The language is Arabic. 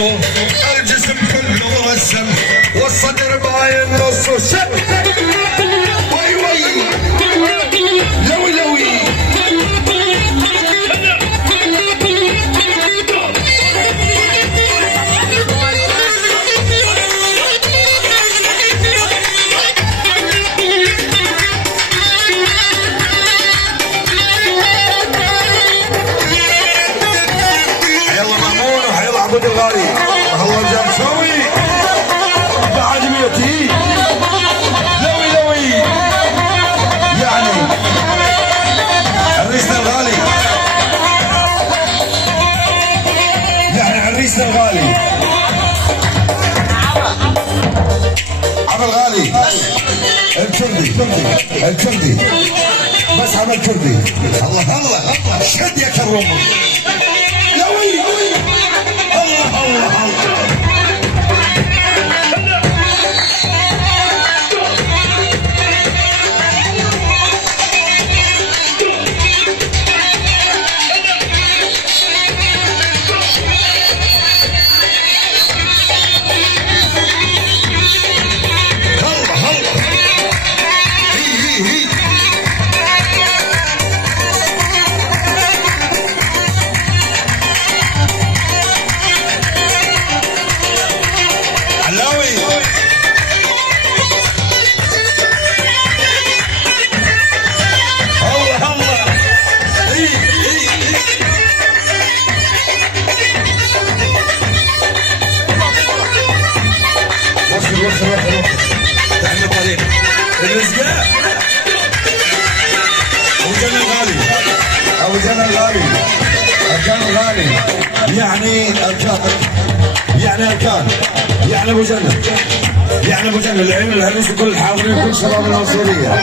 نصه، الجسم كله مرسم والصدر باين نصه. وي وي لوي لوي عبود الغالي والله جمشوي بعد ميتي لوي لوي يعني عريسنا الغالي، يعني عريسنا الغالي عمل غالي الكردي الكردي بس عمل كردي. الله الله شد يا كروم لوي الله الله الله. احنا طريق الرزقاء ابو جنى الغالي، ابو جنى الغالي، اركان الغالي يعني اركان، يعني اركان، يعني ابو جنى، يعني ابو جنى العين العريس وكل الحاضرين كل شباب المنصوريه.